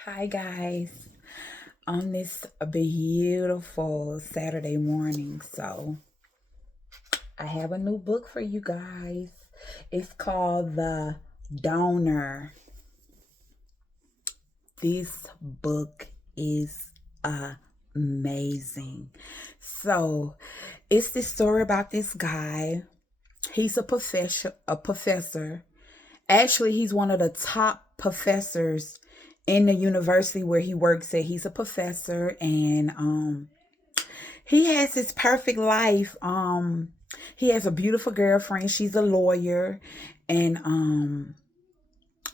Hi guys, on this beautiful Saturday morning. So, I have a new book for you guys. It's called The Donor. This book is amazing. So, it's this story about this guy. He's a professor. Actually, he's one of the top professors in the university where he works at. He's a professor and he has this perfect life. He has a beautiful girlfriend. She's a lawyer, and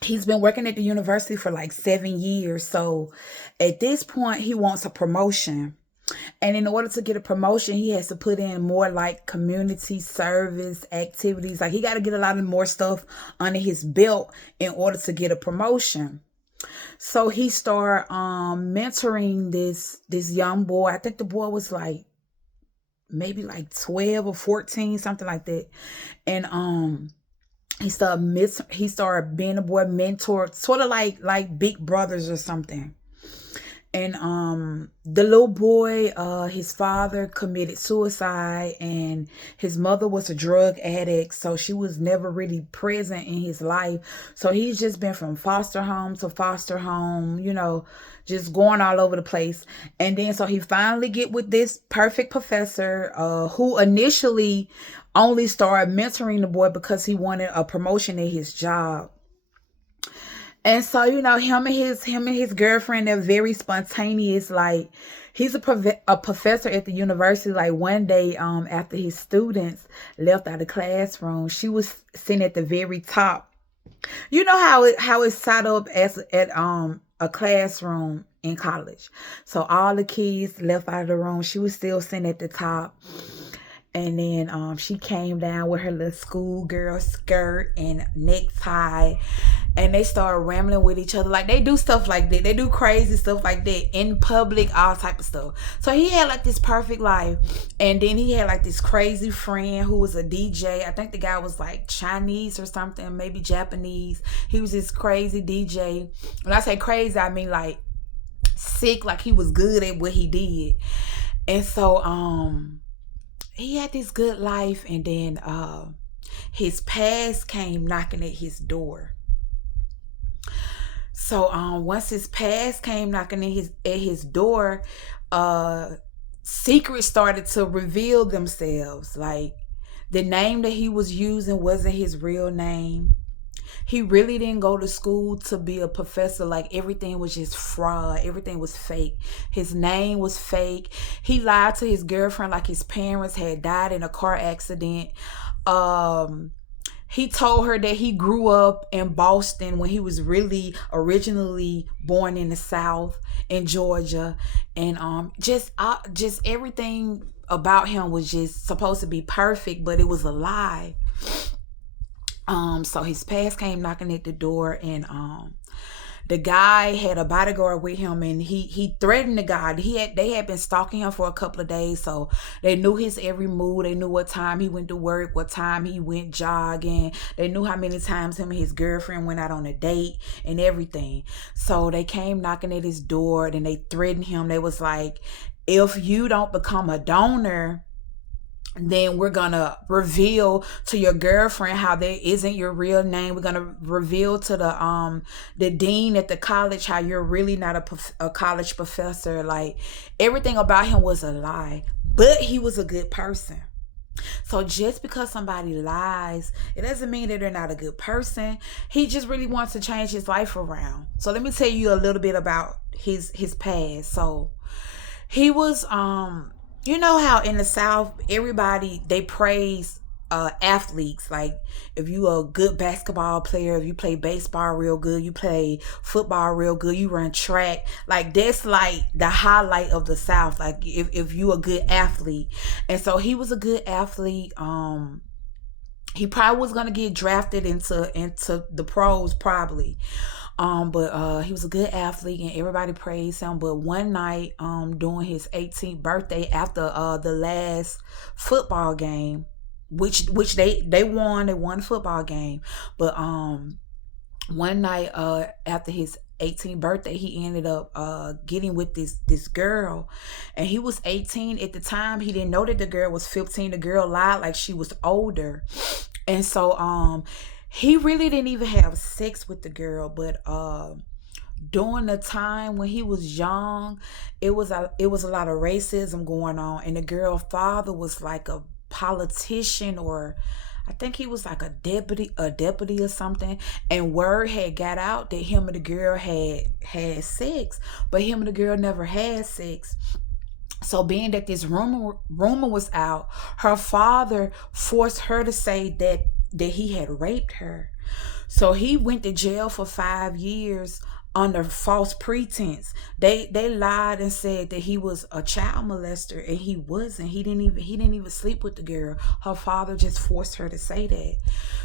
he's been working at the university for like 7 years. So at this point, he wants a promotion. And in order to get a promotion, he has to put in more like community service activities. Like he got to get a lot of more stuff under his belt in order to get a promotion. So he started mentoring this young boy. I think the boy was like maybe like 12 or 14, something like that. And he started being a boy mentor, sort of like big brothers or something. And the little boy, his father committed suicide, and his mother was a drug addict, so she was never really present in his life. So he's just been from foster home to foster home, just going all over the place. And then so he finally get with this perfect professor, who initially only started mentoring the boy because he wanted a promotion at his job. And so, him and his girlfriend, they're very spontaneous. Like he's a professor at the university. Like one day, after his students left out of the classroom, she was sitting at the very top. You know how it's set up as at a classroom in college. So all the kids left out of the room. She was still sitting at the top. And then she came down with her little schoolgirl skirt and necktie, and they started rambling with each other. Like they do stuff like that. They do crazy stuff like that in public, all type of stuff. So he had like this perfect life, and then he had like this crazy friend who was a DJ. I think the guy was like Chinese or something, maybe Japanese. He was this crazy DJ. When I say crazy, I mean like sick. Like he was good at what he did. And so he had this good life, and then his past came knocking at his door. So once his past came knocking at his door, uh secrets started to reveal themselves. Like the name that he was using wasn't his real name. He really didn't go to school to be a professor. Like everything was just fraud. Everything was fake. His name was fake. He lied to his girlfriend like his parents had died in a car accident. Um he told her that he grew up in Boston when he was really originally born in the South in Georgia, and just everything about him was just supposed to be perfect, but it was a lie. So his past came knocking at the door, and the guy had a bodyguard with him, and he threatened the guy. They had been stalking him for a couple of days, so they knew his every move. They knew what time he went to work, what time he went jogging. They knew how many times him and his girlfriend went out on a date and everything. So they came knocking at his door, and they threatened him. They was like, if you don't become a donor, then we're gonna reveal to your girlfriend how that isn't your real name. We're gonna reveal to the dean at the college how you're really not a college professor. Like everything about him was a lie, but he was a good person. So just because somebody lies, it doesn't mean that they're not a good person. He just really wants to change his life around. So let me tell you a little bit about his past. So he was you know how in the South everybody they praise athletes. Like if you a good basketball player, if you play baseball real good, you play football real good, you run track, like that's like the highlight of the South. Like if you a good athlete. And so he was a good athlete. He probably was gonna get drafted into the pros probably. But he was a good athlete and everybody praised him. But one night, during his 18th birthday, after the last football game, which they won the football game. But one night after his 18th birthday, he ended up getting with this girl, and he was 18 at the time. He didn't know that the girl was 15. The girl lied like she was older. And so he really didn't even have sex with the girl, but during the time when he was young, it was a lot of racism going on, and the girl's father was like a politician, or I think he was like a deputy or something. And word had got out that him and the girl had sex, but him and the girl never had sex. So being that this rumor was out, her father forced her to say that he had raped her. So he went to jail for 5 years under false pretense. They lied and said that he was a child molester, and he wasn't. He didn't even sleep with the girl. Her father just forced her to say that.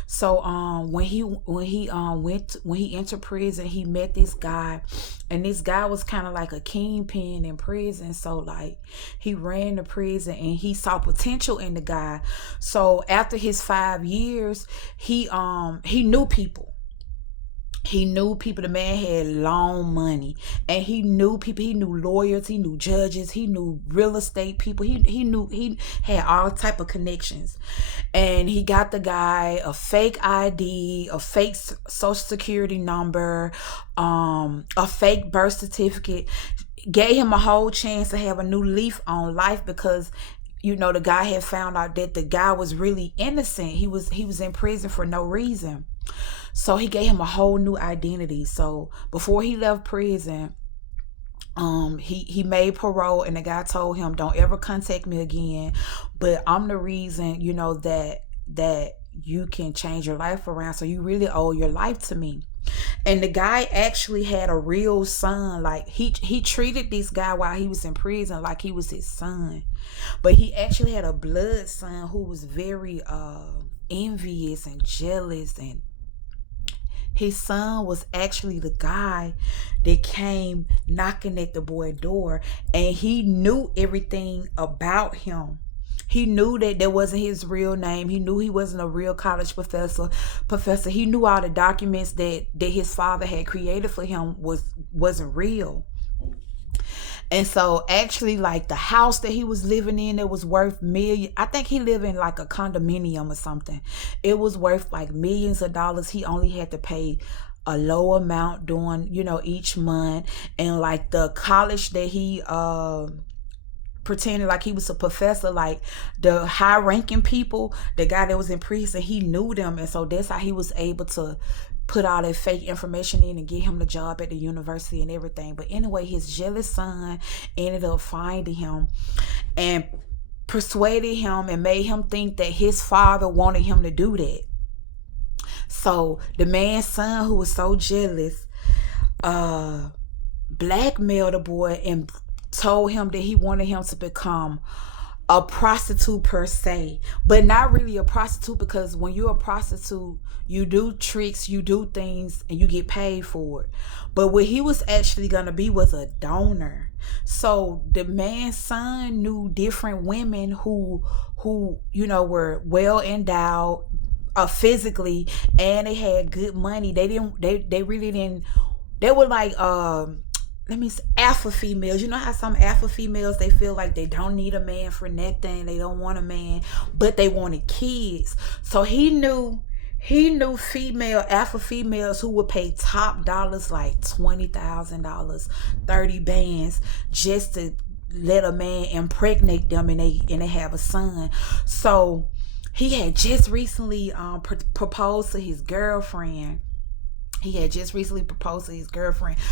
So when he entered prison, he met this guy, and this guy was kind of like a kingpin in prison. So like he ran the prison, and he saw potential in the guy. So after his 5 years, he knew people. He knew people. The man had long money, and he knew people. He knew lawyers. He knew judges. He knew real estate people. He had all type of connections, and he got the guy a fake ID, a fake social security number, a fake birth certificate. Gave him a whole chance to have a new leaf on life, because the guy had found out that the guy was really innocent. He was in prison for no reason. So he gave him a whole new identity. So before he left prison, he made parole, and the guy told him, "Don't ever contact me again, but I'm the reason, that you can change your life around. So you really owe your life to me." And the guy actually had a real son. Like he treated this guy while he was in prison like he was his son, but he actually had a blood son who was very envious and jealous, and his son was actually the guy that came knocking at the boy's door, and he knew everything about him. He knew that that wasn't his real name. He knew he wasn't a real college professor. He knew all the documents that his father had created for him wasn't real. And so actually, like, the house that he was living in, it was worth millions. I think he lived in like a condominium or something. It was worth like millions of dollars. He only had to pay a low amount during, each month. And like the college that he pretended like he was a professor, like the high ranking people, the guy that was in prison, he knew them. And so that's how he was able to put all that fake information in and get him the job at the university and everything. But anyway, his jealous son ended up finding him and persuaded him and made him think that his father wanted him to do that. So the man's son, who was so jealous, blackmailed the boy and told him that he wanted him to become a prostitute per se, but not really a prostitute, because when you're a prostitute, you do tricks, you do things, and you get paid for it. But what he was actually going to be was a donor. So the man's son knew different women who were well endowed physically, and they had good money. They were like alpha females. You know how some alpha females, they feel like they don't need a man for nothing, they don't want a man, but they wanted kids. So he knew alpha females who would pay top dollars, like $20,000, 30 bands, just to let a man impregnate them, and they have a son. So he had just recently proposed to his girlfriend.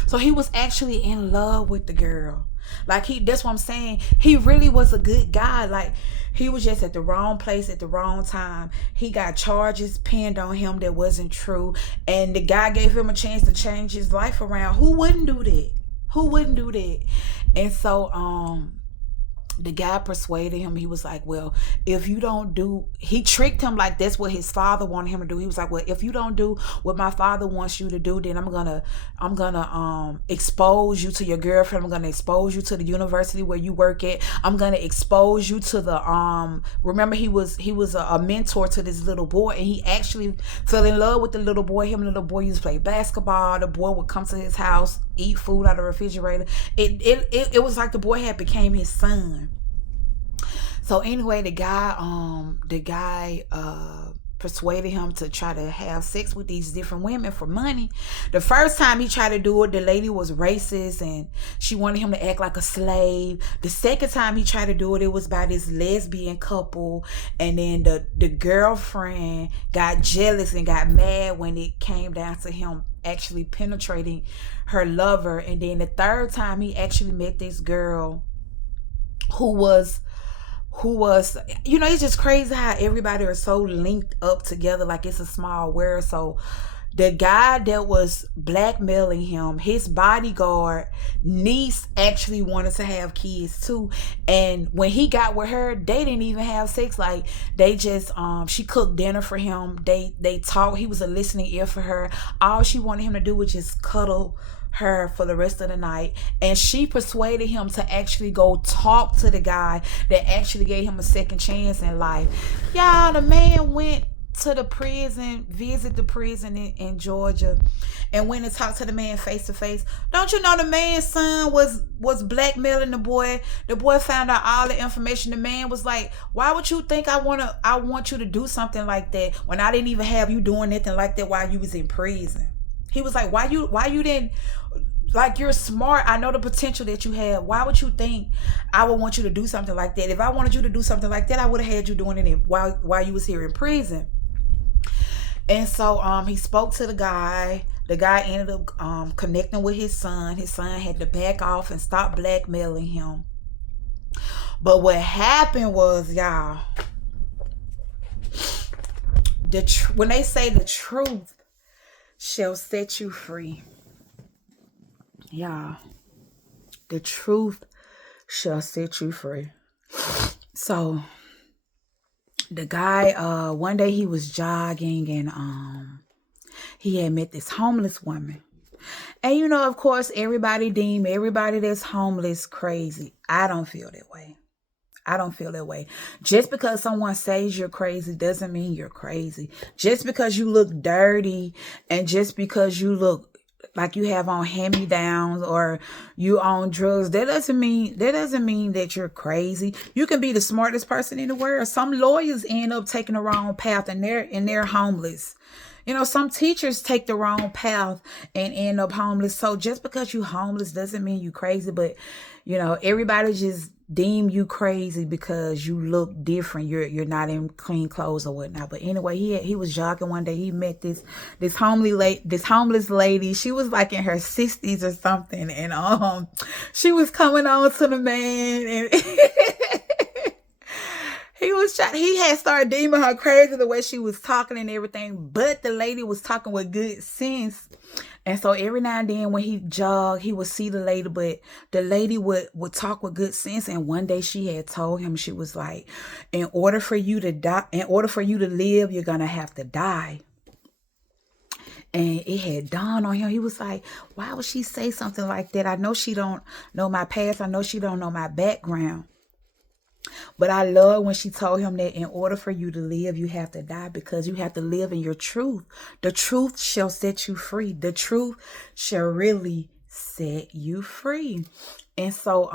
So he was actually in love with the girl. Like, that's what I'm saying. He really was a good guy. Like, he was just at the wrong place at the wrong time. He got charges pinned on him that wasn't true. And the guy gave him a chance to change his life around. Who wouldn't do that? And so, the guy persuaded him. He was like, well, if you don't do, he tricked him like that's what his father wanted him to do. He was like, well, if you don't do what my father wants you to do, then I'm gonna expose you to your girlfriend. I'm gonna expose you to the university where you work at. I'm gonna expose you to the remember he was a mentor to this little boy, and he actually fell in love with the little boy. Him and the little boy used to play basketball. The boy would come to his house, eat food out of the refrigerator. It was like the boy had became his son. So anyway, the guy persuaded him to try to have sex with these different women for money. The first time he tried to do it, the lady was racist and she wanted him to act like a slave. The second time he tried to do it, it was by this lesbian couple, and then the girlfriend got jealous and got mad when it came down to him actually penetrating her lover. And then the third time he actually met this girl who was it's just crazy how everybody are so linked up together like it's a small world. So the guy that was blackmailing him, his bodyguard niece actually wanted to have kids too, and when he got with her, they didn't even have sex. Like, they just she cooked dinner for him, they talked, he was a listening ear for her. All she wanted him to do was just cuddle her for the rest of the night, and she persuaded him to actually go talk to the guy that actually gave him a second chance in life. Y'all, the man went to the prison, visit the prison in Georgia, and went and talked to the man face to face. Don't you know the man's son was blackmailing the boy? The boy found out all the information. The man was like, why would you think I want you to do something like that when I didn't even have you doing anything like that while you was in prison? He was like, why you didn't, like, you're smart. I know the potential that you have. Why would you think I would want you to do something like that? If I wanted you to do something like that, I would have had you doing it while you was here in prison. And so he spoke to the guy. The guy ended up connecting with his son. His son had to back off and stop blackmailing him. But what happened was, y'all, when they say the truth shall set you free, y'all, the truth shall set you free. So the guy, one day he was jogging, and he had met this homeless woman. And of course, everybody deem everybody that's homeless crazy. I don't feel that way. I don't feel that way. Just because someone says you're crazy doesn't mean you're crazy. Just because you look dirty, and just because you look like you have on hand-me-downs or you on drugs, that doesn't mean that you're crazy. You can be the smartest person in the world. Some lawyers end up taking the wrong path, and they're homeless. Some teachers take the wrong path and end up homeless. So just because you homeless doesn't mean you crazy. But everybody just deem you crazy because you look different. You're not in clean clothes or whatnot. But anyway, he was jogging one day. He met this homeless lady. She was like in her 60s or something, and she was coming on to the man, and he had started deeming her crazy the way she was talking and everything, but the lady was talking with good sense. And so every now and then when he jogged, he would see the lady, but the lady would talk with good sense. And one day she had told him, she was like, in order for you to live, you're going to have to die. And it had dawned on him. He was like, why would she say something like that? I know she don't know my past. I know she don't know my background. But I love when she told him that in order for you to live, you have to die, because you have to live in your truth. The truth shall set you free. The truth shall really set you free. And so